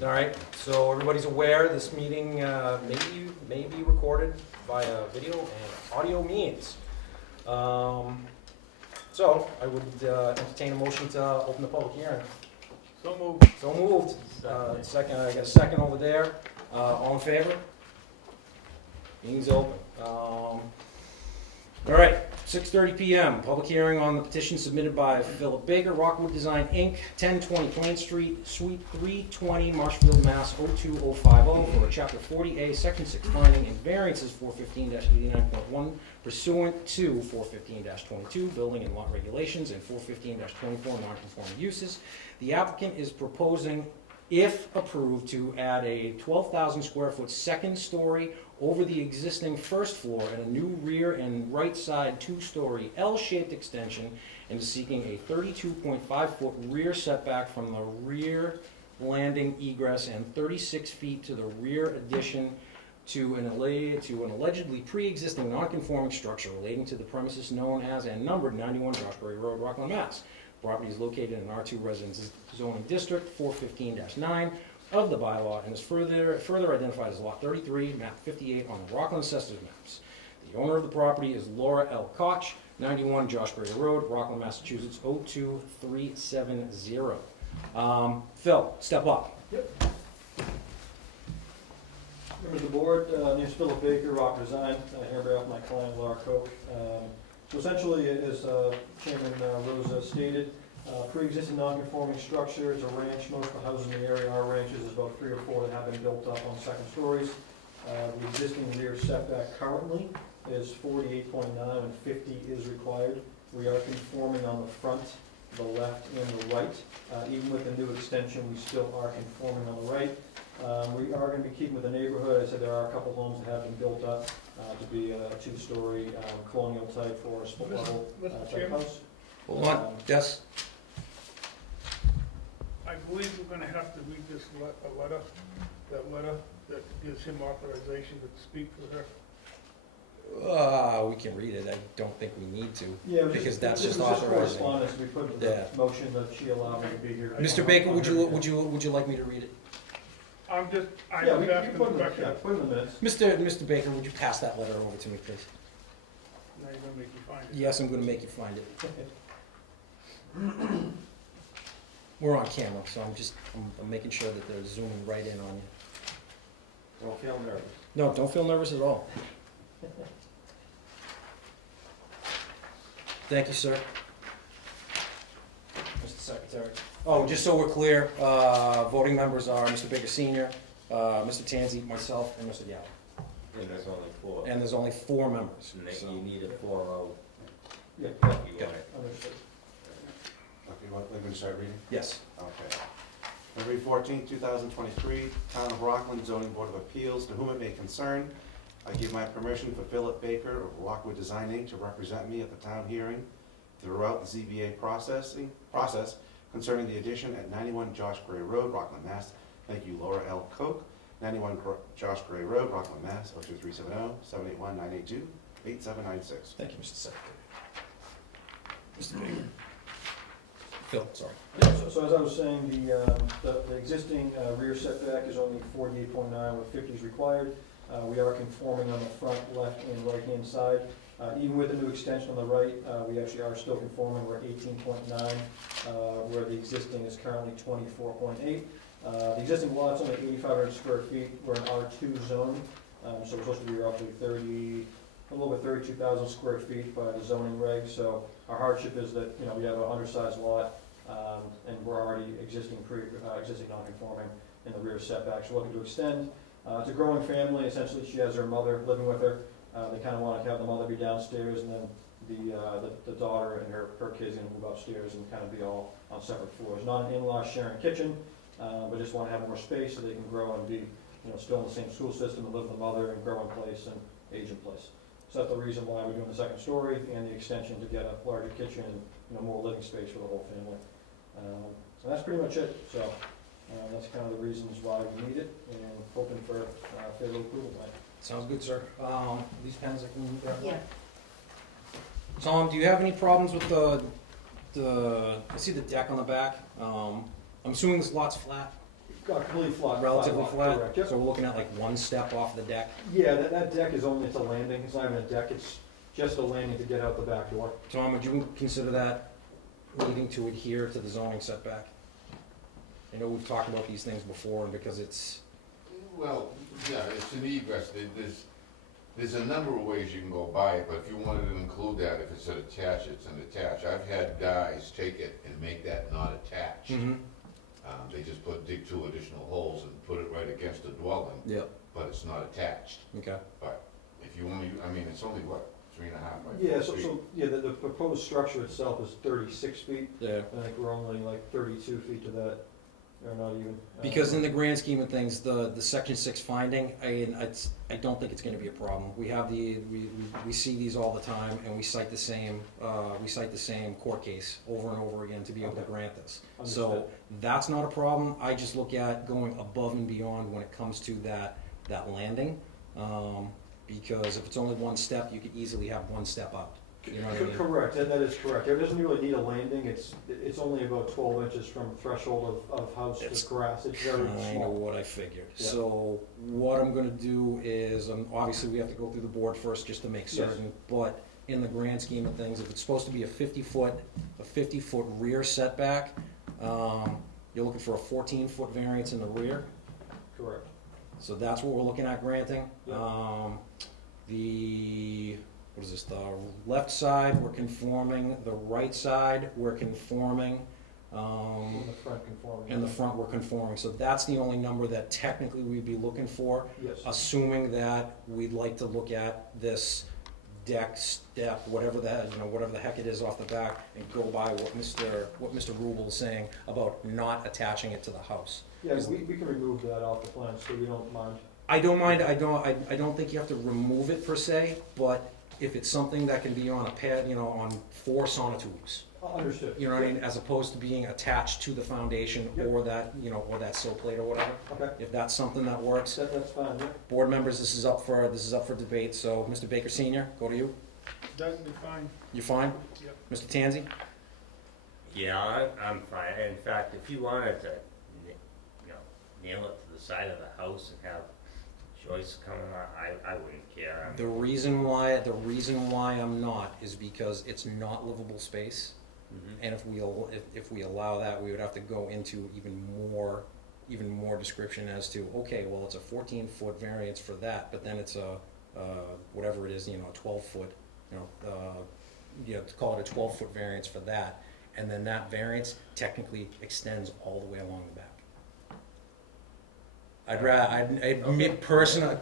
All right, so everybody's aware this meeting may be recorded via video and audio means. So I would entertain a motion to open the public hearing. So moved. So moved. Second, I got a second over there. All in favor? Meeting's open. All right, 6:30 PM, public hearing on the petition submitted by Philip Baker, Rockwood Design, Inc., 1020 Plain Street, Suite 320, Marshfield, Mass. 02050, for a Chapter 40A, Section 6 finding and variances 415-89.1 pursuant to 415-22 building and lot regulations and 415-24 non-conforming uses. The applicant is proposing, if approved, to add a 12,000 square foot second story over the existing first floor and a new rear and right side two-story L-shaped extension, and is seeking a 32.5 foot rear setback from the rear landing egress and 36 feet to the rear addition to an allegedly pre-existing non-conforming structure relating to the premises known as and numbered 91 Joshbury Road, Rockland, Mass. Property is located in an R2 residence zoning district, 415-9 of the bylaw, and is further identified as Lot 33, Map 58 on the Rockland Assessor's Maps. The owner of the property is Laura L. Koch, 91 Joshbury Road, Rockland, Massachusetts, 02370. Phil, step up. Yep. Members of the board, name's Philip Baker, Rock Design, here on behalf of my client Laura Koch. So essentially, as Chairman Rosa stated, pre-existing non-conforming structure, it's a ranch. Most of the houses in the area are ranches. There's about 3 or 4 that have been built up on second stories. The existing rear setback currently is 48.9 and 50 is required. We are conforming on the front, the left, and the right. Even with the new extension, we still are conforming on the right. We are going to be keeping with the neighborhood. I said there are a couple homes that have been built up to be a 2-story colonial type or split level type house. Hold on, yes. I believe we're gonna have to read this letter that gives him authorization to speak for her. We can read it. I don't think we need to. Yeah, Because that's this just was authorizing. correspondence we put in the motion that she allowed me to be here. Mr. Baker, would you like me to read it? I Yeah, was we asking put the in the, yeah, question. put in the minutes. Mr. Baker, would you pass that letter over to me, please? Now you're gonna make you find it. Yes, I'm gonna make you find it. We're on camera, so I'm making sure that they're zooming right in on you. Don't feel nervous. No, don't feel nervous at all. Thank you, sir. Mr. Secretary. Oh, just so we're clear, voting members are Mr. Baker Senior, Mr. Tanzi, myself, and Mr. Gallo. And there's only 4. And there's only 4 members. And so- you need a 4-0. Yeah, Got it. Understood. Okay, you want me to start reading? Yes. Okay. February 14, 2023, Town of Rockland Zoning Board of Appeals, to whom it may concern, I give my permission for Philip Baker of Rockwood Design Inc. to represent me at the town hearing throughout the ZBA process concerning the addition at 91 Josh Gray Road, Rockland, Mass. Thank you, Laura L. Koch, 91 Josh Gray Road, Rockland, Mass. 02370 781 982 8796. Thank you, Mr. Secretary. Mr. Baker. Phil, sorry. Yeah, so as I was saying, the existing rear setback is only 48.9, where 50 is required. We are conforming on the front, left, and right-hand side. Even with the new extension on the right, we actually are still conforming. We're at 18.9, where the existing is currently 24.8. The existing lot's only 8,500 square feet. We're in R2 zone, so we're supposed to be roughly a little bit 32,000 square feet by the zoning regs. So our hardship is that, we have an undersized lot, and we're already existing non-conforming in the rear setbacks. We're looking to extend. It's a growing family. Essentially, she has her mother living with her. They kind of want to have the mother be downstairs, and then the daughter and her kids going to move upstairs and kind of be all on separate floors. Not an in-law sharing kitchen, but just want to have more space so they can grow and be, still in the same school system and live with the mother and grow in place and age in place. So that's the reason why we're doing the second story and the extension to get a larger kitchen and more living space for the whole family. So that's pretty much it. So that's kind of the reasons why we need it, and hoping for favorable approval tonight. Sounds good, sir. These pens I can grab. Yeah. Tom, do you have any problems with I see the deck on the back. I'm assuming this lot's flat? Completely flat. relatively lot, flat? Correct, yep. So we're looking at like one step off the deck? Yeah, that deck is only, it's a landing, it's not even a deck, it's just a landing to get out the back door. Tom, would you consider that needing to adhere to the zoning setback? I know we've talked about these things before, and because it's, Well, yeah, it's an egress, there's a number of ways you can go by it, but if you wanted to include that, if it's an attached, it's an attached. I've had guys take it and make that not attached. They just dig 2 additional holes and put it right against the dwelling, Yep. but it's not attached. Okay. But if you only, I mean, it's only what, 3.5 by 4 Yeah, feet? yeah, the proposed structure itself is 36 feet. Yeah. I think we're only like 32 feet to that, or not even. Because in the grand scheme of things, the section 6 finding, I don't think it's gonna be a problem. We have we see these all the time, and we cite the same court case over and over again to be able to Okay. grant this. Understood. So that's not a problem. I just look at going above and beyond when it comes to that landing. Because if it's only one step, you could easily have one step out. You know what I mean? Correct, that is correct. It doesn't really need a landing, it's only about 12 inches from threshold of house It's to grass, it's very Kind of small. what I figured. Yeah. So what I'm gonna do is, obviously we have to go through the board first just to make Yes. certain, but in the grand scheme of things, if it's supposed to be a 50-foot rear setback, you're looking for a 14-foot variance in the rear. Correct. So that's what we're looking at granting. Yeah. What is this, the left side, we're conforming, the right side, we're conforming, In the front conforming. and the front, we're conforming. So that's the only number that technically we'd be looking for, Yes, assuming that we'd like to look at this deck, step, whatever the heck it is off the back, and go by what Mr. Rubel is saying about not attaching it to the house. yeah, we can remove that off the plan, so we don't mind. I don't mind, I don't think you have to remove it per se, but if it's something that can be on a pad, on 4 sonotubes, Understood. you know what I mean, as opposed to being attached to the foundation Yep. or that, or that sill plate or whatever. Okay, If that's something that works, that's fine, yeah. board members, this is up for debate, so Mr. Baker Senior, go to you. That'd be fine. You fine? Yep. Mr. Tanzi? Yeah, I'm fine. In fact, if you wanted to, nail it to the side of the house and have joists coming on, I wouldn't care. The reason why I'm not is because it's not livable space, and if we allow that, we would have to go into even more description as to, okay, well, it's a 14-foot variance for that, but then it's a whatever it is, a 12-foot, to call it a 12-foot variance for that, and then that variance technically extends all the way along the back.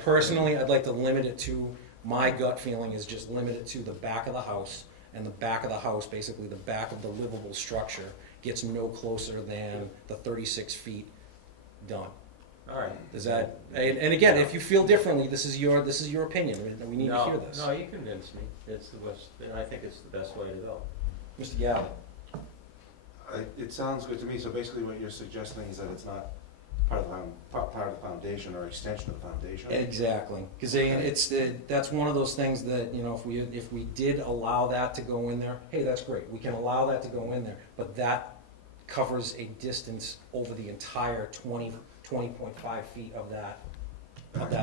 Personally, I'd like to limit it to, my gut feeling is just limit it to the back of the house, and the back of the house, basically the back of the livable structure, gets no closer than the 36 feet done. All right. Does that, and again, if you feel differently, this is your opinion, we need to hear this. No, you convinced me. It's the best, and I think it's the best way to go. Mr. Galley? It sounds good to me, so basically what you're suggesting is that it's not part of the foundation or extension of the foundation? Exactly, because that's one of those things that, if we did allow that to go in there, hey, that's great, we can allow that to go in there, but that covers a distance over the entire 20.5 feet of that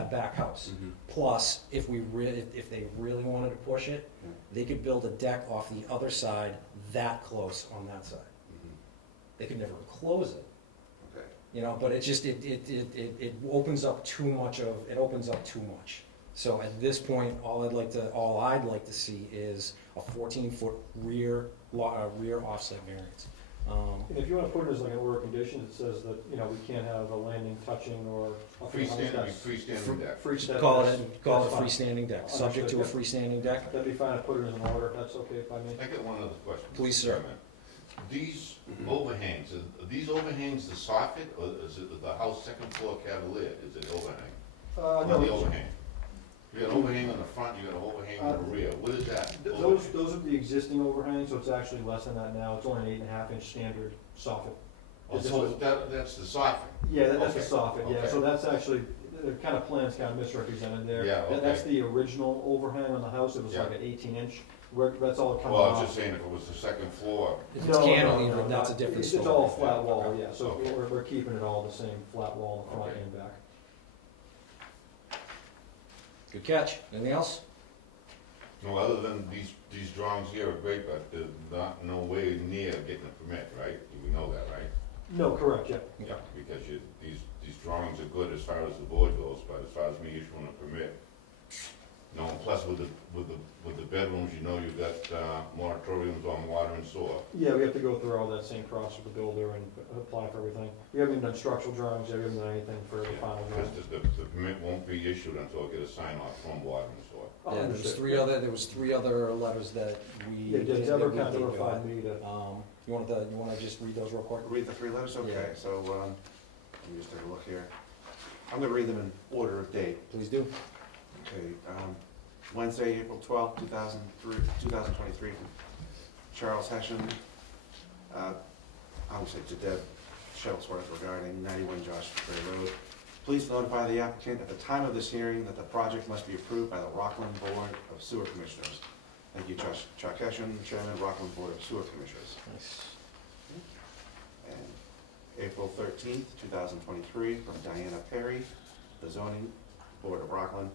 back house. Mhm. Plus, if they really wanted to push it, Yeah. they could build a deck off the other side that close on that side. Mhm. They could never close it. Okay. But it just, it opens up too much. So at this point, all I'd like to see is a 14-foot rear offset variance. And if you want to put it as like an order of conditions, it says that, we can't have a landing touching or. Freestanding deck. Freestanding. Call it a that's fine. freestanding deck, subject to a freestanding deck. That'd be fine, I put it as an order, that's okay if I may. I got one other question. Please, sir. These overhangs, are these overhangs the soffit, or is it the house second floor cavalier, is it overhang? No, The overhang. You got overhang on the front, you got an overhang on the rear, what is that? those are the existing overhangs, so it's actually less than that now, it's only an 8.5-inch standard soffit. Oh, so that's the soffit? Yeah, that's the Okay, soffit, yeah, okay. so that's actually, the kind of plan's kind of misrepresented there. Yeah, That's okay. the original overhang on the house, it was like Yeah. an 18-inch, that's all coming Well, I off. was just saying, if it was the second floor, If it's cantilevered, that's a different story. It's all flat wall, yeah, so Okay. we're keeping it all the same, flat wall in the front Okay. and back. Good catch. Anything else? no, other than these drawings here are great, but they're not, no way near getting a permit, right? We know that, right? No, correct, yeah. Yeah, because these drawings are good as far as the board goes, but as far as me issuing a permit, no, and plus with the bedrooms, you know, you've got, moratoriums on water and sewer. Yeah, we have to go through all that same process with the builder and apply for everything. We haven't even done structural drawings, we haven't done anything for the final drawing. Because the permit won't be issued until I get a sign off from water and sewer. Oh, Yeah, there was understood. there was three other letters that we. Yeah, did that ever we kind of did notify got. me that, You wanna just read those real quick? Read the three letters, okay, Yeah. so, let me just take a look here. I'm gonna read them in order of date. Please do. Okay, Wednesday, April 12th, 2023, from Charles Hessian, I would say to Deb Shellsworth regarding 91 Josh Gray Road. Please notify the applicant at the time of this hearing that the project must be approved by the Rockland Board of Sewer Commissioners. Thank you, Chuck Hessian, Chairman, Rockland Board of Sewer Commissioners. Nice. And April 13th, 2023, from Diana Perry, the Zoning Board of Rockland.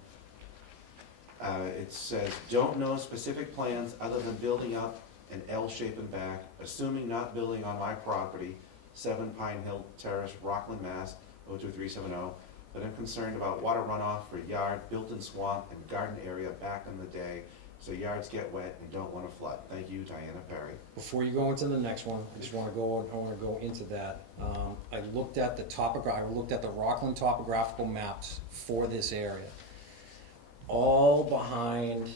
It says, don't know specific plans other than building up an L shape in back, assuming not building on my property, 7 Pine Hill Terrace, Rockland, Mass. 02370, but I'm concerned about water runoff for yard, built-in swamp, and garden area back in the day, so yards get wet and don't want to flood. Thank you, Diana Perry. Before you go into the next one, I just wanna go into that. I looked at I looked at the Rockland topographical maps for this area. All behind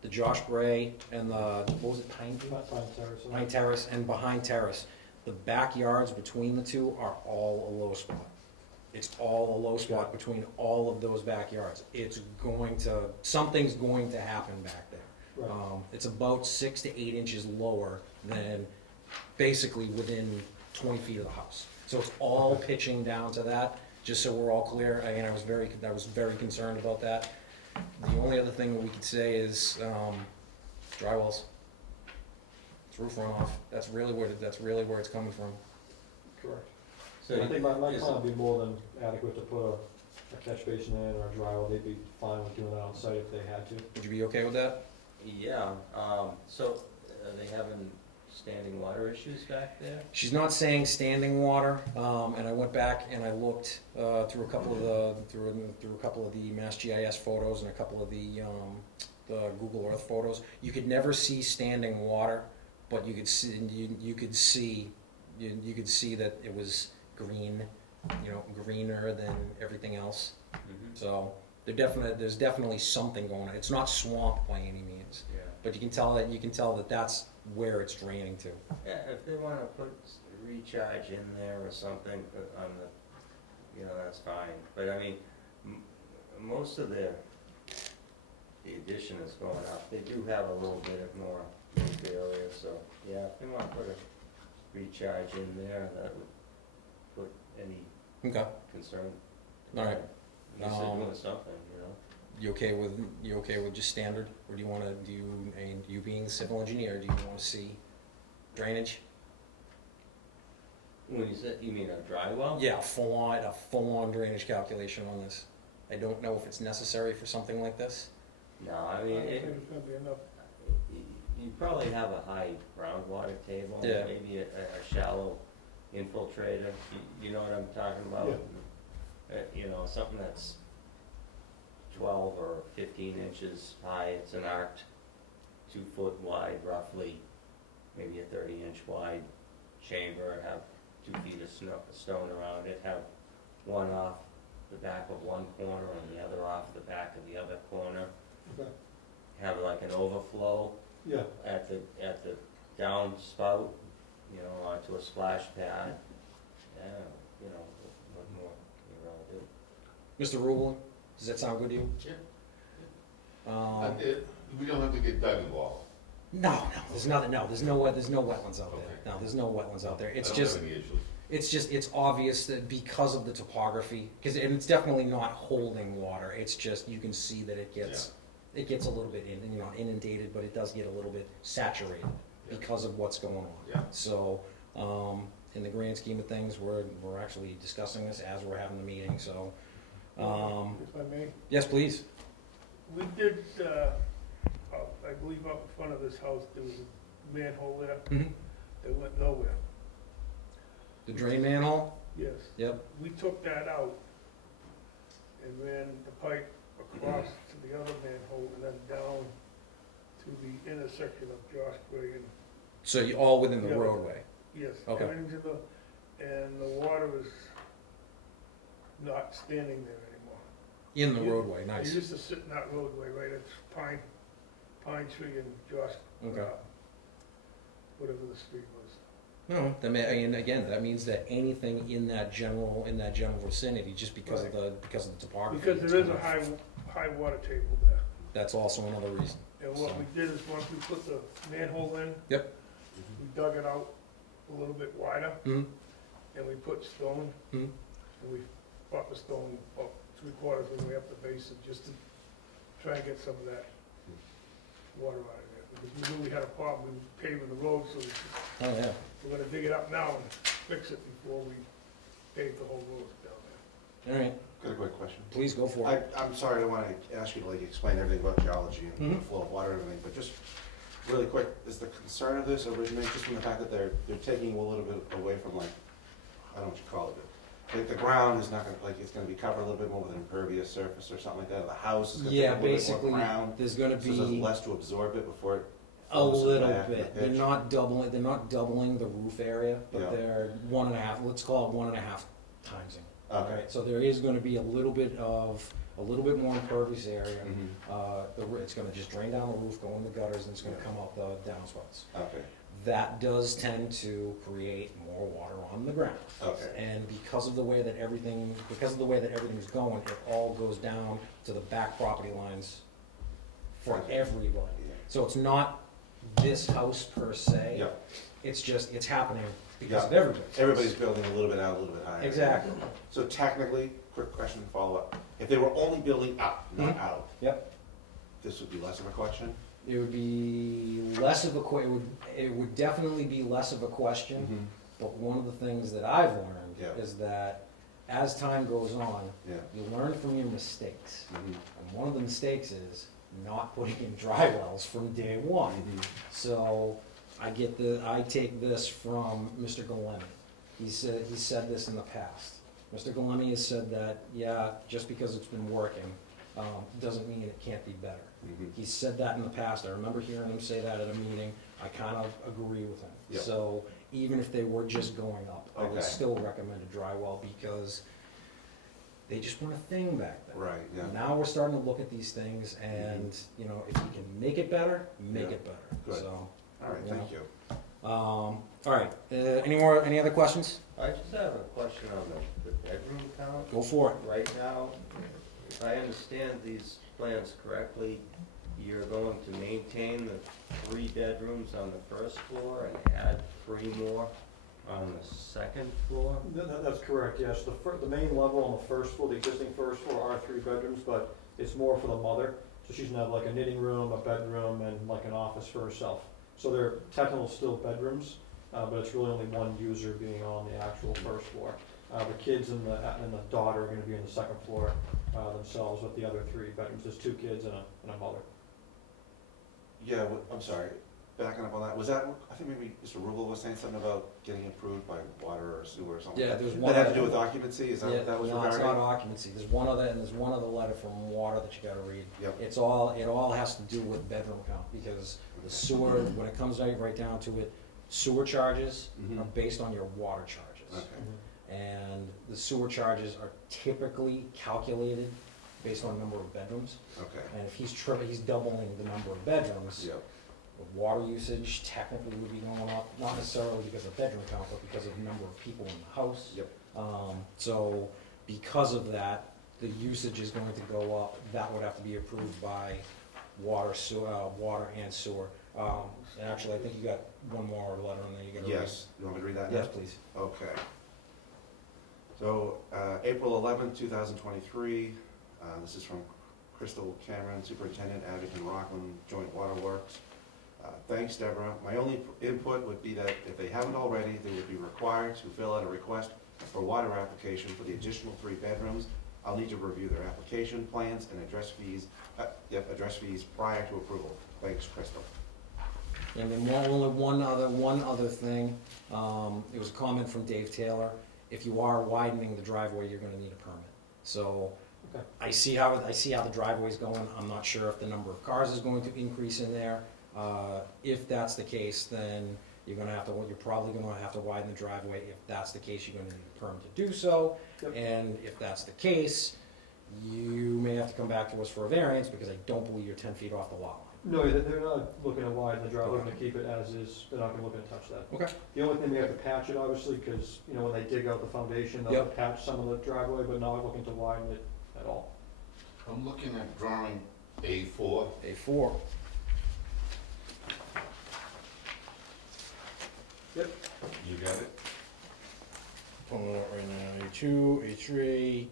the Josh Gray and the, what was it, Pine Terrace? Pine Terrace and behind Terrace. The backyards between the two are all a low spot. It's all a low spot between all of those backyards. Something's going to happen back there. Right. It's about 6 to 8 inches lower than basically within 20 feet of the house. So it's all pitching down to that, just so we're all clear. Again, I was very concerned about that. The only other thing that we could say is, dry wells. It's roof runoff. That's really where it's coming from. correct. So I think my is- plan would be more than adequate to put a catch basin in or a dry well, they'd be fine with doing that on site if they had to. Would you be okay with that? Yeah, so are they having standing water issues back there? She's not saying standing water, and I went back and I looked through a couple of the Mass GIS photos and a couple of the Google Earth photos. You could never see standing water, but you could see that it was green, greener than everything else. So there's definitely something going on. It's not swamp by any means, Yeah. but you can tell that that's where it's draining to. Yeah, if they wanna put recharge in there or something on the, that's fine, but I mean, most of the addition is going up, they do have a little bit of more roof area, so, yeah, if they wanna put a recharge in there, that would put any Okay. concern. All right. At least they're doing something, You okay with just standard, or you being the civil engineer, do you wanna see drainage? When you said, you mean a dry well? Yeah, a full-on drainage calculation on this. I don't know if it's necessary for something like this. No, I I mean, don't think it's gonna be enough. you probably have a high groundwater table, Yeah. maybe a shallow infiltrator, you know what I'm talking about? Something that's 12 or 15 inches high, it's an arced 2 foot wide roughly, maybe a 30-inch wide chamber, have 2 feet of stone around it, have one off the back of one corner and the other off the back of the other corner. Okay. Have like an overflow Yeah, at the downspout, onto a splash pad. What more you Mr. Rubel, does that sound good to you? wanna do? We don't have to get Doug involved. No, there's no wetlands out there. Okay. No, there's no wetlands out there. It's I don't just, have any issues. it's obvious that because of the topography, because it's definitely not holding water, it's just, you can see that it gets a little bit inundated, but it does get a little bit saturated because of what's going on. Yeah. So, in the grand scheme of things, we're actually discussing this as we're having the meeting, so, If I may, yes, please. we did, I believe up in front of this house, there was a manhole there Mhm. that went nowhere. The drain manhole? Yes. Yep. We took that out and ran the pipe across to the other manhole and then down to the intersection of Josh Gray and, So you all within the Yeah. roadway? yes, Okay. everything's in and the water is not standing there anymore. In the Yeah. roadway, It nice. used to sit in that roadway, right, it's Pine Tree and Josh, Okay. whatever the street was. No, and again, that means that anything in that general vicinity, just because of the topography. Because it's there is a kind of- high water table there. That's also another reason. And what we did is, once we put the manhole in. Yep. We dug it out a little bit wider, Mhm. and we put stone, Mhm. and we brought the stone up 3/4 of the way up the basin, just to try and get some of that water out of there. Because we knew we had a problem, we were paving the road, so Oh, yeah. we're gonna dig it up now and fix it before we pave the whole road down there. All right, Got a quick question. please go for it. I'm sorry, I don't wanna ask you to like explain everything about geology and the Mhm. flow of water and everything, but just really quick, is the concern of this originate just from the fact that they're taking a little bit away from like, I don't know what you call it, but like the ground is not gonna, like, it's gonna be covered a little bit more with an impervious surface or something like that, the house is gonna take Yeah, a little bit basically, more ground, there's gonna so there's be less to absorb it before it a flows little back in the bit. They're pitch. not doubling the roof area, but Yeah. they're 1.5, let's call it 1.5 timesing. Okay. So there is gonna be a little bit more impervious area. Mhm. It's gonna just drain down the roof, go in the gutters, and it's gonna come out the downspouts. Okay, That does tend to create more water on the ground. okay, And because of the way that everything's going, it all goes down to the back property lines for Okay. everybody. yeah, So it's not this house per se. yeah, It's just, it's happening because of Yeah. everybody. everybody's building a little bit out, a little bit higher. Exactly. So technically, quick question, follow up, if they were only building up, not Mhm. out, Yep. this would be less of a question? It would be less of it would definitely be less of a question, but one of the things that I've learned Yeah. is that as time goes on, Yeah. you learn from your mistakes. Mhm. And one of the mistakes is not putting in dry wells from day one. Mhm. So I take this from Mr. Galemi. He said this in the past. Mr. Galemi has said that, yeah, just because it's been working, doesn't mean it can't be better. Mhm. He said that in the past. I remember hearing him say that at a meeting. I kind of agree with him. Yep. So even if they were just going up, I would Okay. still recommend a dry well because they just weren't a thing back then. Right, yeah, Now we're starting to look at these things and, if you can make it better, make Yeah. it better. Good. So, all right, thank you. all right, any other questions? I just have a question on the bedroom count. Go for it. Right now, if I understand these plans correctly, you're going to maintain the 3 bedrooms on the first floor and add 3 more on the second floor? That's correct, yes. The main level on the first floor, the existing first floor are 3 bedrooms, but it's more for the mother. So she's gonna have like a knitting room, a bedroom, and like an office for herself. So they're technically still bedrooms, but it's really only one user being on the actual first floor. The kids and the daughter are gonna be on the second floor themselves with the other 3 bedrooms. There's 2 kids and a mother. Yeah, I'm sorry, backing up on that, was that, I think maybe Mr. Rubel was saying something about getting approved by water or sewer or something? Yeah, like there's that. one. That had to do with occupancy, is that Yeah, what that was no, regarding? it's not occupancy. There's one other letter from water that you gotta read. Yep. It all has to do with bedroom count, because the sewer, when it comes right down to it, sewer charges Mhm. are based on your water charges. Okay, And the sewer charges are typically calculated based on number of bedrooms. okay, And if he's doubling the number of bedrooms, yep, the water usage technically would be going up, not necessarily because of bedroom count, but because of the number of people in the house. yep, So because of that, the usage is going to go up. That would have to be approved by water and sewer. And actually, I think you got one more letter in there you gotta read. yes, you want me to read that now? Yes, please. Okay, So, April 11th, 2023, this is from Crystal Cameron, Superintendent, Abington Rockland Joint Waterworks. Thanks, Deborah. My only input would be that if they haven't already, they would be required to fill out a request for water application for the additional 3 bedrooms. I'll need to review their application plans and address fees prior to approval. Thanks, Crystal. And then only one other thing, it was a comment from Dave Taylor. If you are widening the driveway, you're gonna need a permit. So, Okay. I see how the driveway's going. I'm not sure if the number of cars is going to increase in there. If that's the case, then you're probably gonna have to widen the driveway. If that's the case, you're gonna need a permit to do so. Yep. And if that's the case, you may have to come back to us for a variance, because I don't believe you're 10 feet off the lot line. No, they're not looking to widen the driveway, they're gonna keep it as is, they're not gonna look to touch that. Okay. The only thing, they have to patch it, obviously, because, you know, when they dig out the foundation, they'll Yep. patch some of the driveway, but not looking to widen it at all. I'm looking at drawing A4. A4. You got it? Pulling it up right now. A2, A3,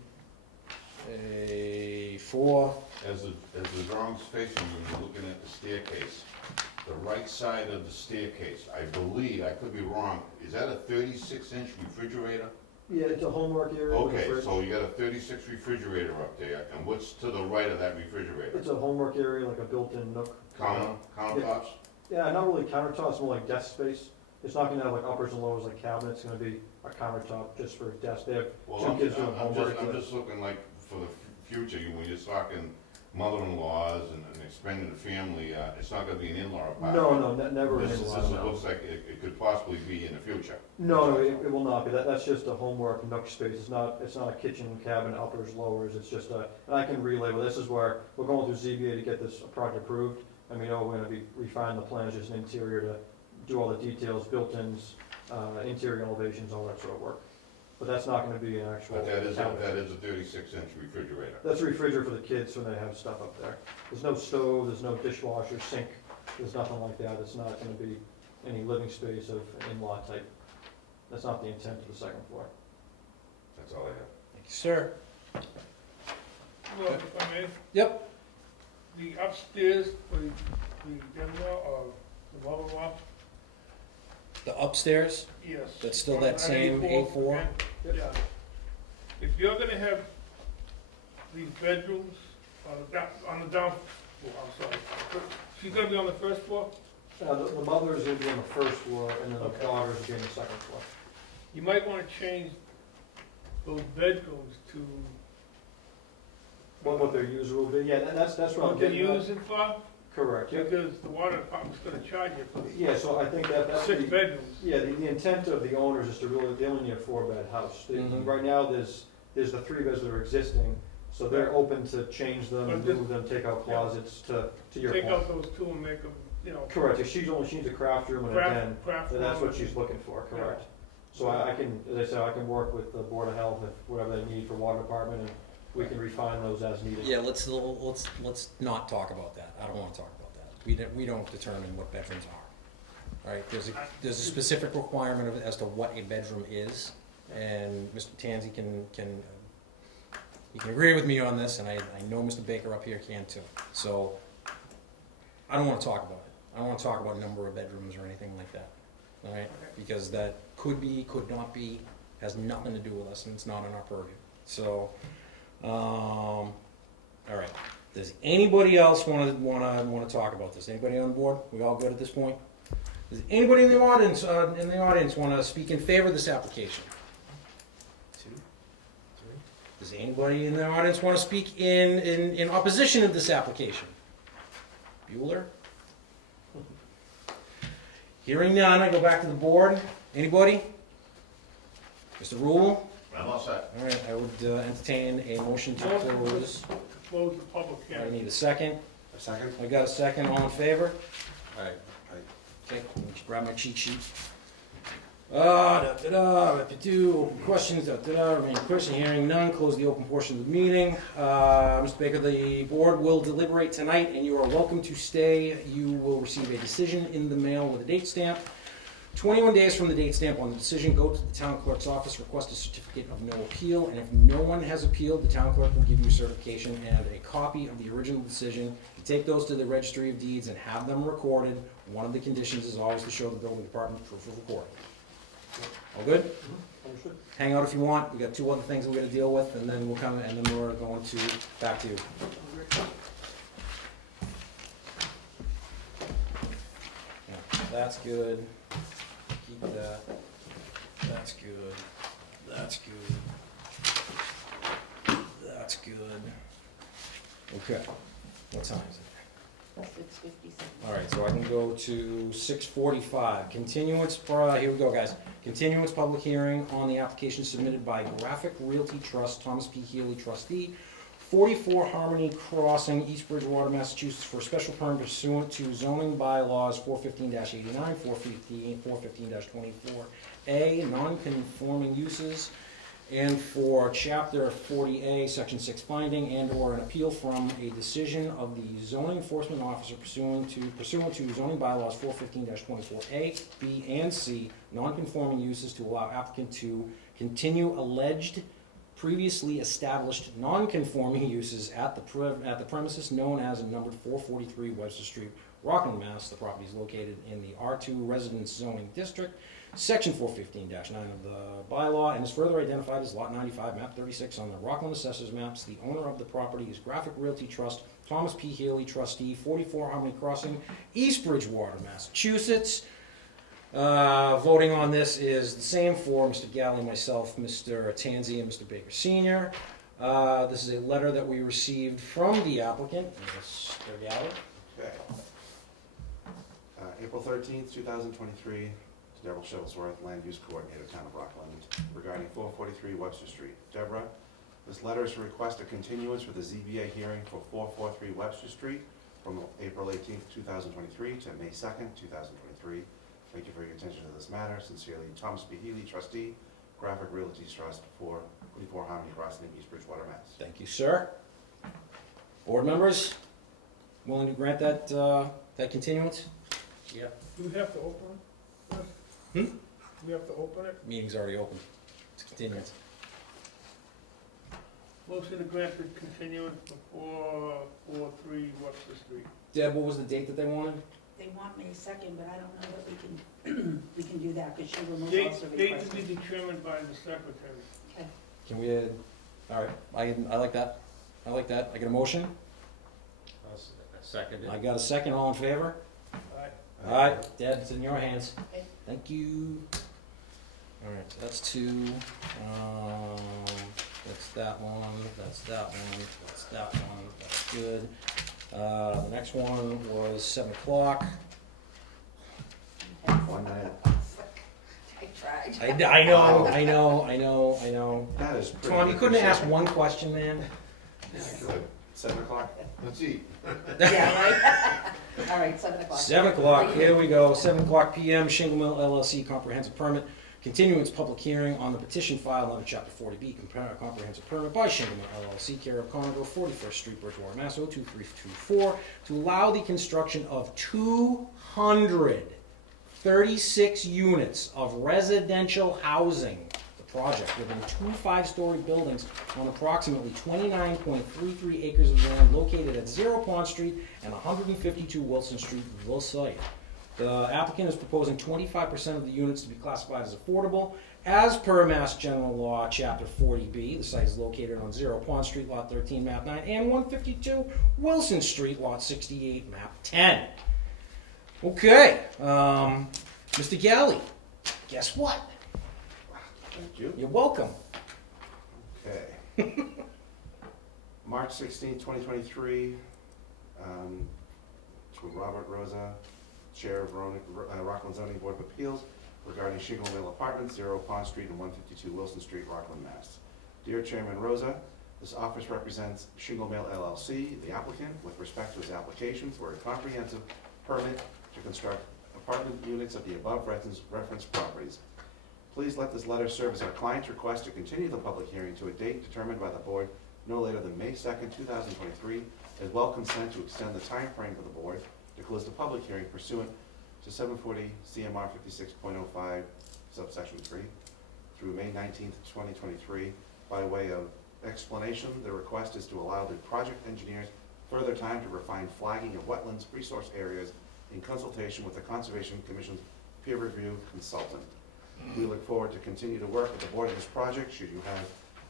A4. As the drawing's facing you, you're looking at the staircase. The right side of the staircase, I believe, I could be wrong, is that a 36-inch refrigerator? Yeah, it's a homework area with a Okay, fridge. so you got a 36 refrigerator up there, and what's to the right of that refrigerator? It's a homework area, like a built-in nook. Countertops? Yeah, not really countertops, more like desk space. It's not gonna have like uppers and lowers like cabinets, it's gonna be a countertop just for desk. They have Well, 2 kids doing homework. I'm just looking like for the future, when you're talking mother-in-laws and expanding the family, it's not gonna be an in-law apartment. No, never an This in-law, no. looks like it could possibly be in the future. No, it will not be. That's just a homework nook space. It's not a kitchen, cabinet, uppers, lowers. It's just and I can relabel. This is where we're going through ZBA to get this project approved. And we know we're gonna be refining the plans, just an interior to do all the details, built-ins, interior elevations, all that sort of work. But that's not gonna be an actual But that is cabinet. a 36-inch refrigerator. That's a refrigerator for the kids when they have stuff up there. There's no stove, there's no dishwasher, sink, there's nothing like that. It's not gonna be any living space of an in-law type. That's not the intent of the second floor. That's all I have. Thank you, sir. Well, if I may, Yep. the upstairs, for the in-law or the mother-in-law, The upstairs, yes. that's still that same A4? Yeah. If you're gonna have these bedrooms on the down floor, I'm sorry, she's gonna be on the first floor, The mother is gonna be on the first floor, and then the Okay. daughter is gonna be on the second floor. you might wanna change those bedrooms to What their user will be, yeah, that's what I'm what they're getting at. using for, Correct, yeah. because the water department's gonna charge you for Yeah, so I think that's 6 the, bedrooms. yeah, the intent of the owners is to really, they only need a 4-bed house. Mhm. Right now, there's the 3 beds that are existing, so they're open to change them, and But just- move them, take out closets, to your Take point. out those 2 and make them, Correct, if she needs a craft room and a den, craft. then that's room. what she's looking for, correct. So I can, as I said, I can work with the Board of Health, if whatever they need for water department, and we can refine those as needed. Yeah, let's not talk about that. I don't wanna talk about that. We don't determine what bedrooms are. All right, there's a specific requirement as to what a bedroom is, and Mr. Tanzi can agree with me on this, and I know Mr. Baker up here can too. So, I don't wanna talk about it. I don't wanna talk about number of bedrooms or anything like that, all right? Because that could be, could not be, has nothing to do with us, and it's not in our purview. So, all right. Does anybody else wanna talk about this? Anybody on the board? We all good at this point? Does anybody in the audience wanna speak in favor of this application? 2, 3. Does anybody in the audience wanna speak in opposition of this application? Bueller? Hearing none, I go back to the board. Anybody? Mr. Rule? I'm all set. All right, I would entertain a motion to close. Close the public I hearing. need a second. A second? I got a second, all in favor? Aye. Okay, let me just grab my cheat sheet. Questions, remain question, hearing none, close the open portion of the meeting. Mr. Baker, the board will deliberate tonight, and you are welcome to stay. You will receive a decision in the mail with a date stamp 21 days from the date stamped on the decision, go to the town clerk's office, request a certificate of no appeal, and if no one has appealed, the town clerk will give you a certification and a copy of the original decision. You take those to the registry of deeds and have them recorded. One of the conditions is always to show the building department proof of recording. All good? Understood. Hang out if you want, we got 2 other things we're gonna deal with, and then we'll come, and then we're going to, back to you. Yeah, that's good. Keep that. That's good. That's good. That's good. Okay, what time is it? 6:57. All right, so I can go to 6:45. Continuance, here we go, guys. Continuance public hearing on the application submitted by Graphic Realty Trust, Thomas P. Healy trustee, 44 Harmony Crossing, East Bridgewater, Massachusetts, for a special permit pursuant to zoning bylaws 415-89, 415-24A, non-conforming uses, and for Chapter 40A, Section 6 finding and/or an appeal from a decision of the zoning enforcement officer pursuant to zoning bylaws 415-24A, B, and C, non-conforming uses to allow applicant to continue alleged previously established non-conforming uses at the premises known as numbered 443 Webster Street, Rockland, Mass. The property is located in the R2 Residence Zoning District, Section 415-9 of the bylaw, and is further identified as Lot 95, Map 36 on the Rockland Assessors Maps. The owner of the property is Graphic Realty Trust, Thomas P. Healy, trustee, 44 Harmony Crossing, East Bridgewater, Massachusetts. Voting on this is the same for Mr. Galley, myself, Mr. Tanzi, and Mr. Baker Sr. This is a letter that we received from the applicant, Mr. Galley. Okay. April 13th, 2023, to Deborah Shuttlesworth, Land Use Coordinator, Town of Rockland, regarding 443 Webster Street. Deborah, this letter is to request a continuance for the ZBA hearing for 443 Webster Street from April 18th, 2023 to May 2nd, 2023. Thank you for your attention to this matter. Sincerely, Thomas B. Healy, trustee, Graphic Realty Trust, 44 Harmony Crossing, East Bridgewater, Mass. Thank you, sir. Board members, willing to grant that, that continuance? Yeah. Do we have to open it first? Hmm? Do we have to open it? Meeting's already open. It's continuance. Motion to grant the continuance for 443 Webster Street. Deb, what was the date that they wanted? They want May 2nd, but I don't know that we can do that, because she will most Date also to request be it. determined by the secretary. Okay. Can we, all right, I like that. I like that. I get a motion? Second I it. got a second, all in favor? Aye. All right, Deb, it's in your hands. Okay. Thank you. All right, so that's 2. That's that one, that's that one, that's that one, that's good. The next one was 7 o'clock. One minute. I tried. I know. That is pretty Tom, you good. couldn't ask one question, man? Good. 7 o'clock? Let's eat. Yeah, right? All right, 7 o'clock. 7 o'clock, here we go, 7 o'clock PM, Shingle Mill LLC comprehensive permit. Continuance public hearing on the petition filed under Chapter 40B, comprehensive permit by Shingle Mill LLC, care of Conover, 41st Street, Bridgewater, Mass. 02324, to allow the construction of 236 units of residential housing. The project within 2 5-story buildings on approximately 29.33 acres of land located at 0 Pond Street and 152 Wilson Street, the site. The applicant is proposing 25% of the units to be classified as affordable. As per Mass General Law, Chapter 40B, the site is located on 0 Pond Street, Lot 13, Map 9, and 152 Wilson Street, Lot 68, Map 10. Okay, Mr. Galley, guess what? Thank you. You're welcome. Okay. March 16th, 2023, to Robert Rosa, Chair of Rockland Zoning Board of Appeals, regarding Shingle Mill Apartments, 0 Pond Street and 152 Wilson Street, Rockland, Mass. Dear Chairman Rosa, this office represents Shingle Mill LLC, the applicant, with respect to his application for a comprehensive permit to construct apartment units at the above referenced properties. Please let this letter serve as our client's request to continue the public hearing to a date determined by the board no later than May 2nd, 2023, as well consent to extend the time frame for the board to close the public hearing pursuant to to 740 CMR 56.05 subsection 3 through May 19th, 2023. By way of explanation, the request is to allow the project engineers further time to refine flagging of wetlands resource areas in consultation with the Conservation Commission's peer review consultant. We look forward to continue to work with the board on this project. Should you have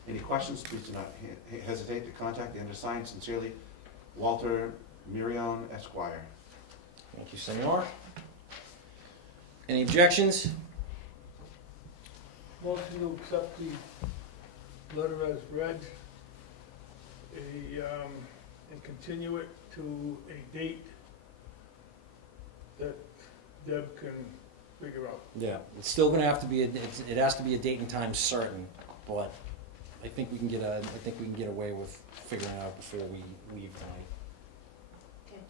any questions, please do not hesitate to contact the undersigned. Sincerely, Walter Mirion, Esquire. Thank you, Senor. Any objections? Motion to accept the letter as read, and continue it to a date that Deb can figure out. Yeah, it's still gonna have to be, it has to be a date and time certain, but I think we can get away with figuring it out before we leave tonight. Okay.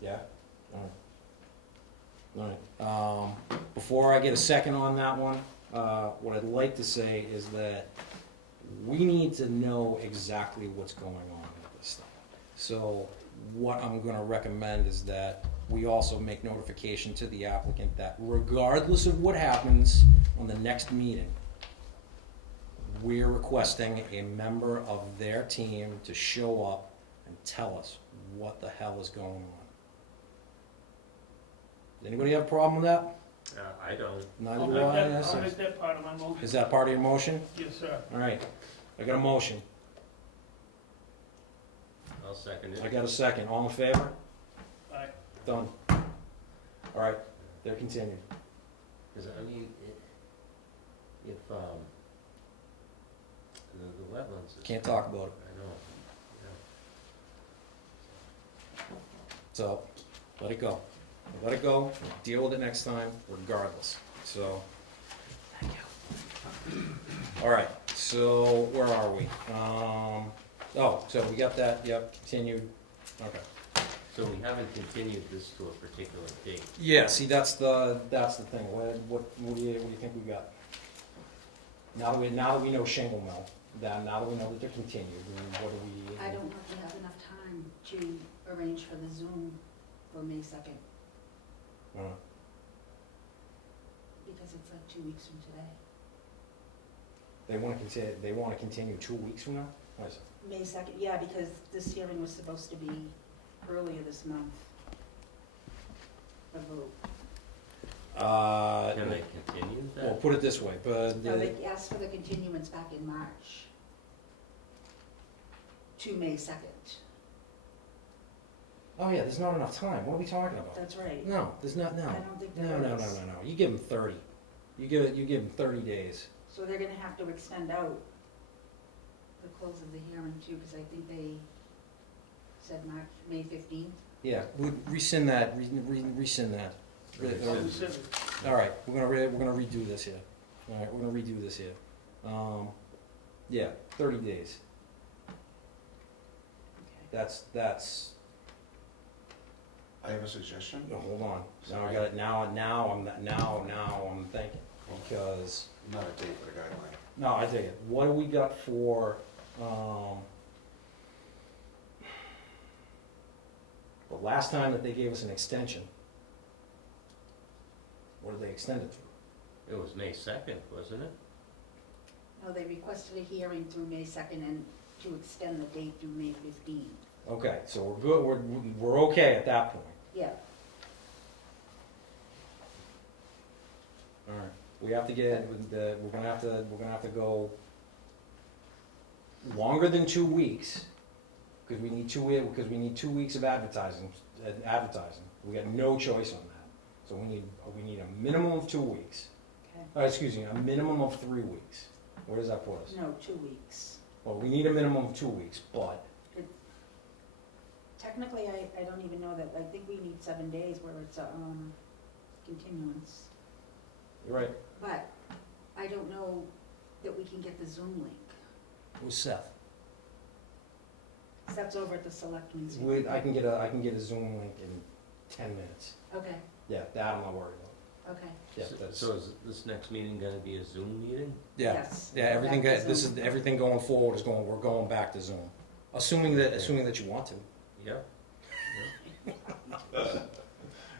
Yeah? Alright. Before I get a second on that one, what I'd like to say is that we need to know exactly what's going on with this thing. So what I'm gonna recommend is that we also make notification to the applicant that regardless of what happens on the next meeting, we're requesting a member of their team to show up and tell us what the hell is going on. Does anybody have a problem with that? I don't. Neither I'll do make I. that, Yes. I'll make that part of my motion. Is that part of your motion? Yes, sir. All right, I got a motion. I'll second it. I got a second. All in favor? Aye. Done. All right, they're continued. Because, I mean, if, the wetlands is. Can't talk about it. I know, So, let it go. Let it go, deal with it next time, regardless. So, thank you. All right, so where are we? So we got that, yep, continued. Okay. so we haven't continued this to a particular date. Yeah, see, that's the thing. What do you think we got? Now that we know Shingle Mill, now that we know that they're continued, what do we? I don't know if we have enough time to arrange for the Zoom for May 2nd, because it's like 2 weeks from today. They want to continue 2 weeks from now? What is it? May 2nd, yeah, because this hearing was supposed to be earlier this month. A vote. Can they continue Well, that? put it this way, but No, they asked for the continuance back in March to May 2nd. oh yeah, there's not enough time. What are we talking about? That's right. No, there's not. No, I don't think no, there no, no, is. no, no. You give them 30. You give them 30 days. So they're gonna have to extend out the close of the hearing too, because I think they said May 15th. Yeah, we rescind that. Rescind that. Rescind. I'll rescind it. All right, we're gonna redo this here. All right, we're gonna redo this here. Yeah, 30 days. Okay. That's. I have a suggestion. No, hold on. Now I got it. Now I'm thinking because. Not a date, but a guideline. No, I take it. What do we got for, the last time that they gave us an extension? What did they extend it through? It was May 2nd, wasn't it? No, they requested a hearing through May 2nd and to extend the date through May 15th. Okay, so we're good, we're okay at that point. Yeah, Alright. We have to get, we're gonna have to go longer than 2 weeks, because we need 2 weeks of advertising. We got no choice on that. So we need a minimum of 2 weeks. okay. Excuse me, a minimum of 3 weeks. Where does that put us? No, 2 weeks. Well, we need a minimum of 2 weeks, but, Technically, I don't even know that, I think we need 7 days where it's a, continuance. you're right, But I don't know that we can get the Zoom link. it was Seth. That's over at the selectmen's. I can get a Zoom link in 10 minutes. Okay, Yeah, that I'm not worried about. okay. Yeah, that's, So is this next meeting gonna be a Zoom meeting? yeah, Yes. yeah, everything, Back to this Zoom. is, everything going forward we're going back to Zoom. Assuming that you want to. Yep.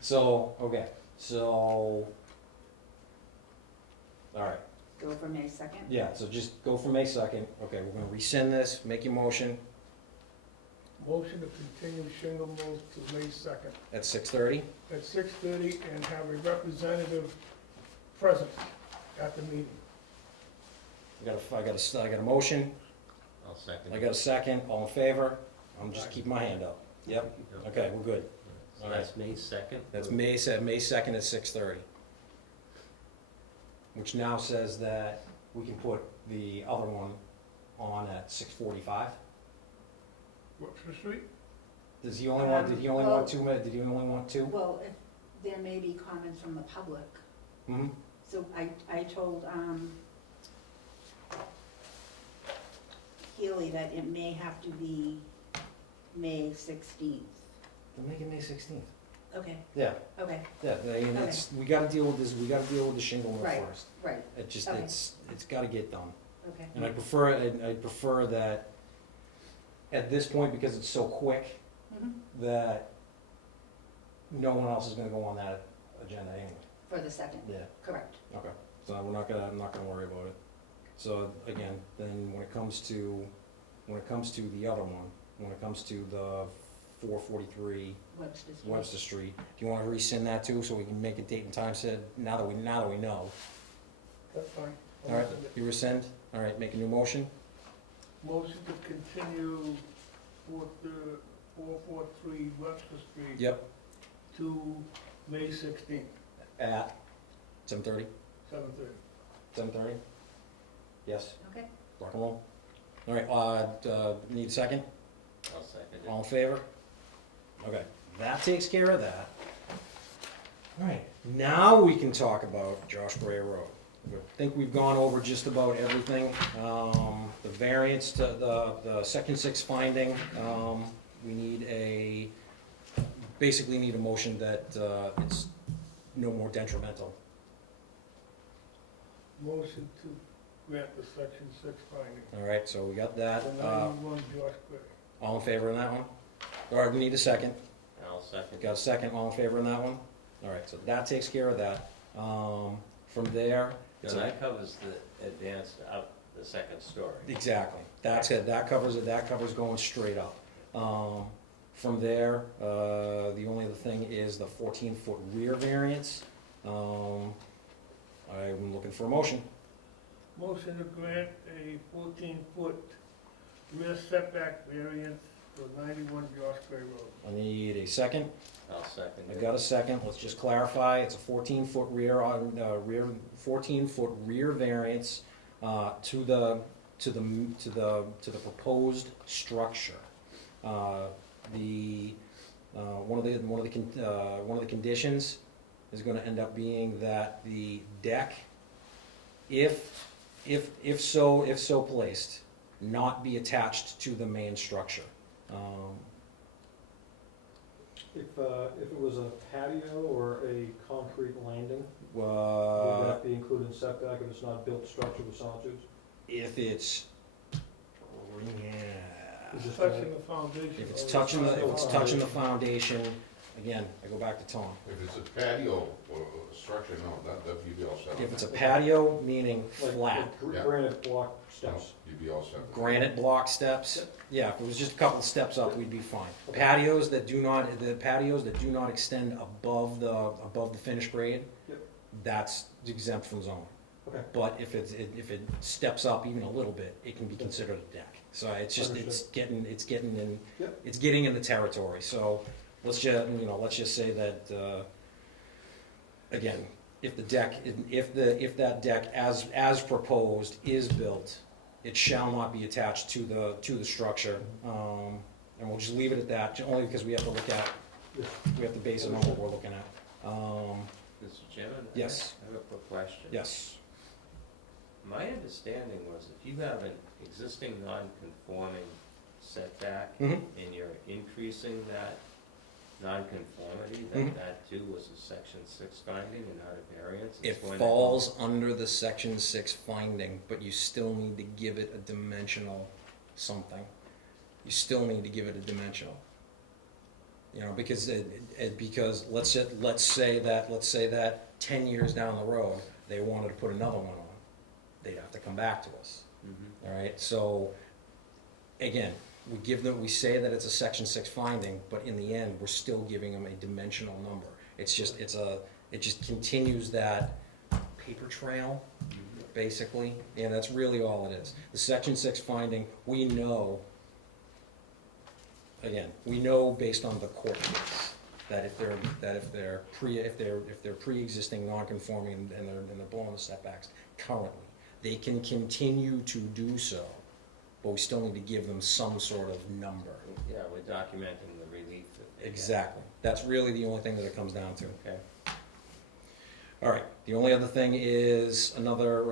So, okay, So, all right, Go for May 2nd? yeah, so just go for May 2nd. Okay, we're gonna rescind this, make your motion Motion to continue shingle mills to May 2nd at 6:30. at 6:30 and have a representative present at the meeting. I got a motion, I'll second. I got a second, all in favor? I'm just keeping my hand up. Yep, okay, we're good. So that's May 2nd? That's May 2nd at 6:30. Which now says that we can put the other one on at 6:45. Webster Street? Does he only want, did he only want 2 minutes, did he only want 2? Well, if there may be comments from the public, Mm-hmm. so I told, Healy that it may have to be May 16th. Then make it May 16th. Okay, Yeah, okay, yeah, it's, we gotta deal with this, we gotta deal with the shingle mill Right. first. right, It just, Okay. it's gotta get done. okay. And I prefer that, at this point, because it's so quick, Mhm. that no one else is gonna go on that agenda anyway. For the 2nd, Yeah. correct. Okay, so I'm not gonna worry about it. So again, then when it comes to the other one, when it comes to the 443 Webster Street. Webster Street, do you wanna rescind that too, so we can make a date and time said, now that we know? That's fine. I'll All right, send it. you rescind, all right, make a new motion, Motion to continue 443 Webster Street yep, to May 16th, at 7:30, 7:30. 7:30? Yes, Okay, rock and roll. All right, need a second? I'll second it. All in favor? Okay, that takes care of that. All right, now we can talk about Josh Gray Road. I think we've gone over just about everything. The variance to the section 6 finding, we basically need a motion that it's no more detrimental. Motion to grant the section 6 finding. All right, so we got that. For 91 Josh Gray. All in favor on that one? All right, we need a second. I'll second. Got a second, all in favor on that one? All right, so that takes care of that. From there, So that covers the advanced up the second story. exactly, that's it, that covers going straight up. From there, the only other thing is the 14-foot rear variance. I'm looking for a motion. Motion to grant a 14-foot rear setback variance for 91 Josh Gray Road. I need a second. I'll second I it. got a second, let's just clarify, it's a 14-foot rear, 14-foot rear variance, to the proposed structure. One of the conditions is gonna end up being that the deck, if so placed, not be attached to the main structure. If it was a patio or a concrete landing, would Uh, that be included in setback if it's not a built structure with sonotubes? if it's, Is this Touching the foundation. if it's of the touching the, side if of it's the touching the foundation, again, I go back to Tom. If it's a patio or a structure, no, that you'd be all set. If it's a patio, meaning Like flat, Yeah. Granite block No, steps. you'd be all set. granite block steps, yeah, if it was just a couple of steps up, we'd be fine. Patios that do not extend above the finished grade, Yep. that's exempt from zoning. Okay. But if it steps up even a little bit, it can be considered a deck. So it's just, it's getting in, Yep. it's getting in the territory, so let's just say that, again, if that deck as proposed is built, it shall not be attached to the structure. And we'll just leave it at that, only because we have to look at, Yes. we have to base it on what we're looking at. Mr. Chairman? Yes. I have a quick question. Yes, My understanding was if you have an existing non-conforming setback Mhm. and you're increasing that non-conformity, Mhm. that too was a section 6 finding and not a variance? It's it going to- falls under the section 6 finding, but you still need to give it a dimensional something. You still need to give it a dimensional. You know, because because let's say that 10 years down the road, they wanted to put another one on, they'd have to come back to us. Mhm. All right, so, again, we say that it's a section 6 finding, but in the end, we're still giving them a dimensional number. It just continues that paper trail, basically, and that's really all it is. The section 6 finding, we know based on the court case, that if they're pre-existing non-conforming and they're blowing the setbacks currently, they can continue to do so, but we still need to give them some sort of number. Yeah, we're documenting the relief that they get. Exactly. That's really the only thing that it comes down to. Okay. All right. The only other thing is another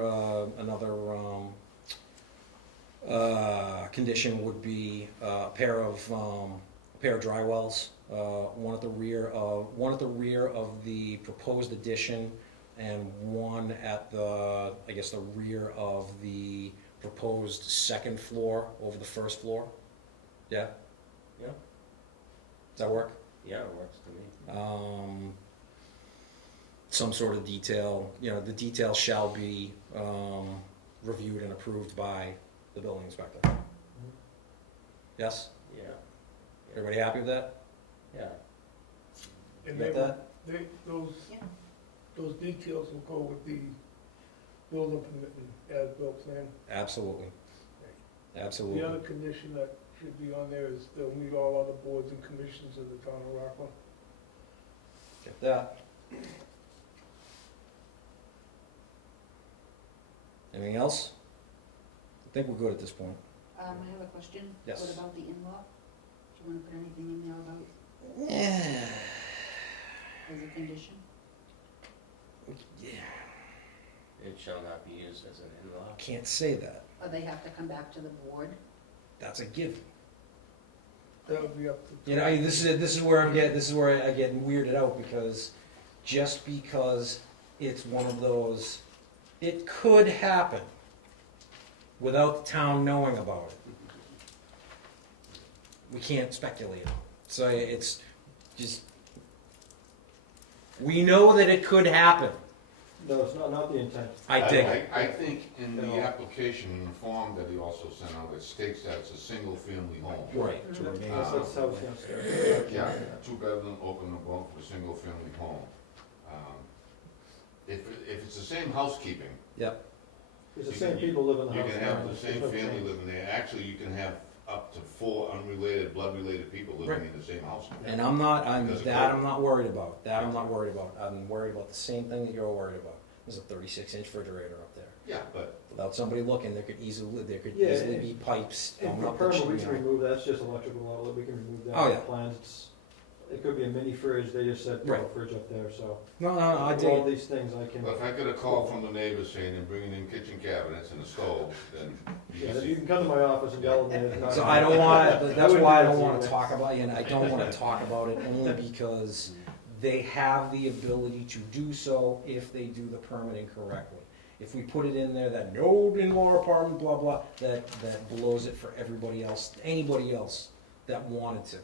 condition would be a pair of dry wells, one at the rear of the proposed addition, and one at the rear of the proposed second floor over the first floor. Yeah. Yeah. Does that work? Yeah, it works to me. Some sort of detail, the detail shall be reviewed and approved by the building inspector. Yes? Yeah. Everybody happy with that? Yeah. And You they, got that? Yeah. those details will go with the building permit and as-built plan. Absolutely. The Absolutely. other condition that should be on there is they'll meet all other boards and commissions in the town of Rockland. Get that. Anything else? I think we're good at this point. I have a question. Yes. What about the in-law? Do you wanna put anything in there about, Yeah. as a condition? It shall not be used as an in-law. Can't say that. Or they have to come back to the board? That's a given. That would be up to. You know, this is where I get weirded out, because just because it's one of those, it could happen without the town knowing about it. We can't speculate on it. So it's just, we know that it could happen. No, it's not the intent. I think. I think in the No. application, in the form that he also sent out, it states that it's a single-family home. Right. That's how it's gonna start. Yeah, two-bedroom, open above for a single-family home. If it's the same housekeeping, Yep. It's the same people live in the you house. can have now. the There's same no family change. living there. Actually, you can have up to 4 unrelated, blood-related people living in the same house. And I'm not Because of I'm code. not worried about. That I'm not worried about. I'm worried about the same thing that you're worried about. There's a 36-inch refrigerator up there. Yeah, but Without somebody looking, there could easily Yeah, be pipes And going for up the permit, we chimney. can remove that, it's just electrical outlet, we can remove that. Oh, yeah. Plans, it could be a mini fridge, they just said, put a Right. fridge up there, so. No, I dig All it. these things I can. if I get a call from the neighbors saying they're bringing in kitchen cabinets and a stove, then Yeah, you can come to my office and yell at me. So I don't want to. That's wouldn't why I do don't that want to to you. talk about it, and I don't want to talk about it only because they have the ability to do so if they do the permitting correctly. If we put it in there that no in-law apartment, blah blah, that blows it for everybody else, anybody else that wanted to.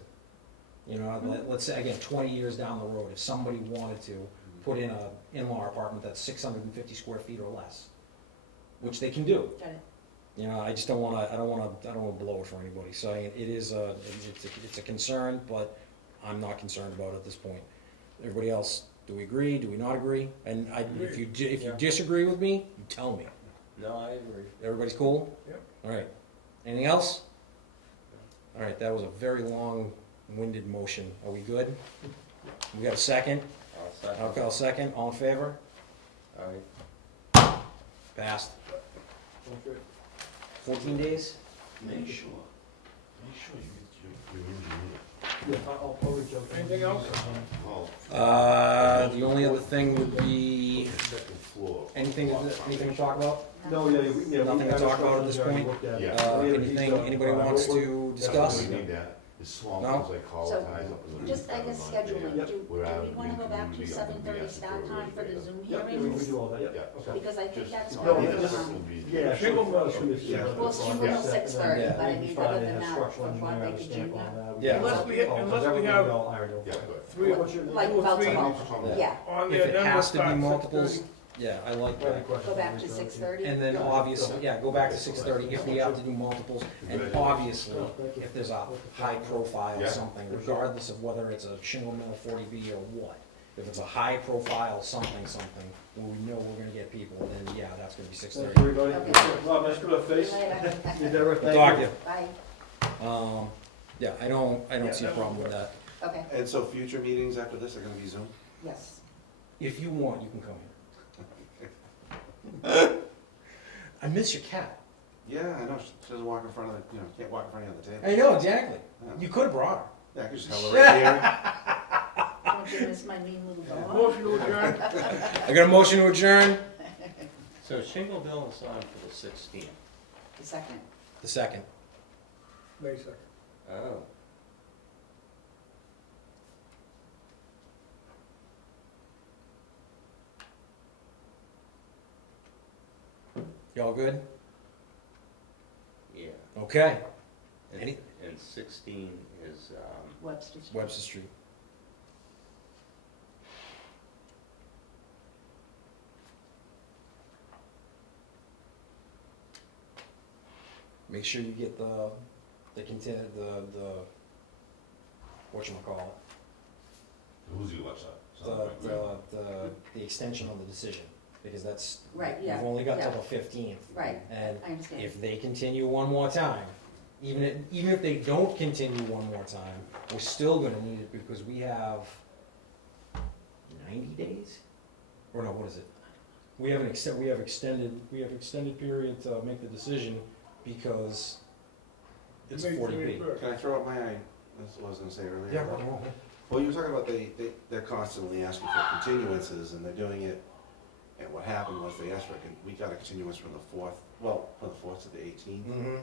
You know, let's say again, 20 years down the road, if somebody wanted to put in a in-law apartment that's 650 square feet or less, which they can do. Got it. You know, I just don't want to. I don't want to blow it for anybody. So it is it's a concern, but I'm not concerned about it at this point. Everybody else, do we agree? Do we not agree? And if you Yeah. disagree with me, you tell me. No, I agree. Everybody's cool? Yep. All right. Anything else? All right. That was a very long-winded motion. Are we good? We got a second? I'll second. I'll second. All in favor? All right. Passed. Okay. 14 days? make sure you get your engineer. Yeah, I'll probably jump. Anything else? Well, The only other thing would be second floor. anything to talk about? No, yeah. Nothing to talk about at this point? Yeah. Anything anybody wants to discuss? We need that, the small No? things like call So, ties up in the. Just, I guess, scheduling, Yep. do We're out we of wanna green go back back to be on the 7:30 master start time for the program. Zoom Yep, we hearings? do all that, yep. Yeah. Okay. Because I think Just- that's No, what yeah, we're this on. Yeah, Shingle so- mill. so this is Yeah. the Well, shingle mill process, 6:30, and then but I we mean, try other to than have that, structural from what engineer they could stamp do on now. that. Yeah. Unless we have- unless we have all ironed out. Yeah, good. Three, What's your- Like two or about three tomorrow. Yeah, on If there, it then we'll has to be start multiples, 6:30. yeah, I like Any that. questions? go back to 6:30. And then obviously, yeah, go back to 6:30 if we have to do multiples. And obviously, if there's a high profile Yeah. something, regardless of whether it's a shingle mill 40B or what, if it's a high profile something, where we know we're gonna get people, then yeah, that's gonna be Thank 6:30. you, everybody. Okay. Rob, nice to put a face. Later. You Deborah, thank Talk to you. you. Bye. Yeah, I don't see a problem with that. Okay, And so future meetings after this are gonna be Zoom? yes. If you want, you can come here. I miss your cat. Yeah, I know, she doesn't walk in front of the, can't walk in front of you on the table. I know, exactly. Yeah. You could have brought her. Yeah, I could just tell her right here. Don't you miss my mean little dog? Motion to adjourn. I got a motion to adjourn. So Shingleville is on for the 16th. The second. The second. May 2nd. Oh. Y'all good? Yeah. Okay. And, Any- and 16 is, Webster Street. Webster Street. Make sure you get the content, the, whatchamacallit, Who's your website? the extension on the decision, because that's, Right, yeah. we've only got till yeah. the 15th. Right, And I understand. if they continue one more time, even if they don't continue one more time, we're still gonna need it because we have 90 days? Or no, what is it? We have extended period to make the decision because it's a May 40B. 21st. Can I throw up my, that's what I was gonna say earlier. Yeah, well, Well, you were talking about they're constantly asking for continuances, and they're doing it, and what happened was they asked for, we got a continuance from the 4th, from the 4th to the 18th. mm-hmm.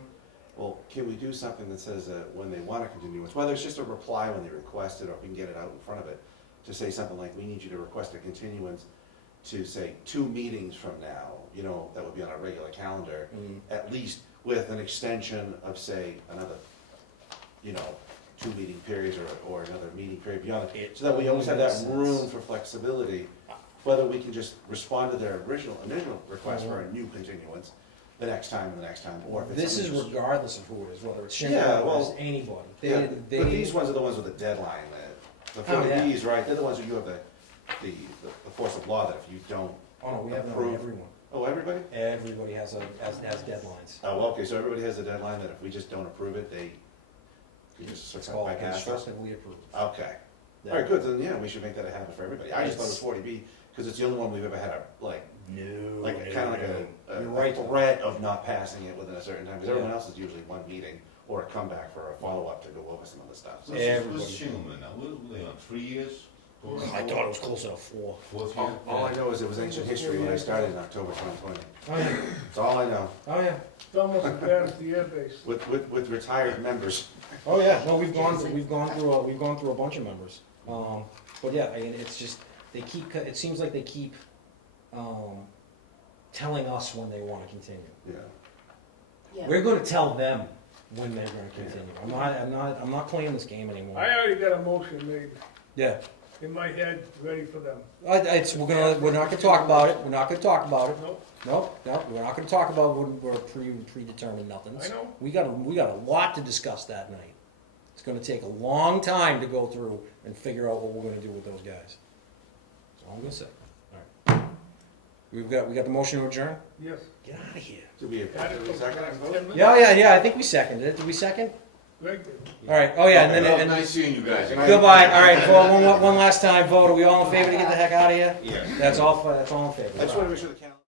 Well, can we do something that says that when they want a continuance, whether it's just a reply when they request it, or if we can get it out in front of it, to say something like, we need you to request a continuance to, say, 2 meetings from now, that would be on our regular calendar, at least with an extension of, say, another, 2 meeting periods or another meeting period beyond it, so that we always have that room for flexibility, whether we can just respond to their initial request for a new continuance the next time and the next time, or if it's. This is something just- regardless of who it is, whether it's Shingle Yeah, or well, it's anybody. Yeah, They, but these ones are the ones with the deadline, the Oh, yeah. 40Bs, right, they're the ones who you have the force of law that if you don't, oh no, we have that on approve. everyone. oh, everybody? Everybody has deadlines. Oh, okay, so everybody has a deadline that if we just don't approve it, you just It's sort called of bypass us? constructively approved. Okay, all right, good, then, yeah, we should make that a habit for everybody. I just thought it was 40B, because it's the only one we've ever had No. kind of like You're a right. threat of not passing it within a certain time, because everyone Yeah. else is usually one meeting, or a comeback for a follow-up to go over some other stuff. So- Everybody. What's Shingleman now? What are they on, 3 years? I thought it was closer to 4. 4th year? All I know is it was ancient history when I started in October 2020. Oh yeah, That's all I know, oh yeah, It's almost as bad as the airbase. with retired members. oh yeah. No, we've gone through a bunch of members. But yeah, I mean, it's just it seems like they keep telling us when they want to continue. Yeah. Yeah. We're going to tell them when they're going to continue. I'm not playing this game anymore. I already got a motion made Yeah. in my head, ready for them. We're not gonna talk about it. We're not gonna talk about it. Nope, No, we're not gonna talk about when we're predetermined nothings. I know. We got a lot to discuss that night. It's gonna take a long time to go through and figure out what we're gonna do with those guys. That's all I'm gonna say. All right. We got the motion to adjourn? Yes. Get out of here. Did we Got it did we for second it? 10 minutes. Yeah, I think we seconded it. Did we second? Greg did. All right, oh yeah, and Okay, then, well, nice seeing you guys. goodbye. All right, one last time, vote. Are we all in favor to get the heck out of here? Yes. That's all in favor. I just want to make sure the calendar.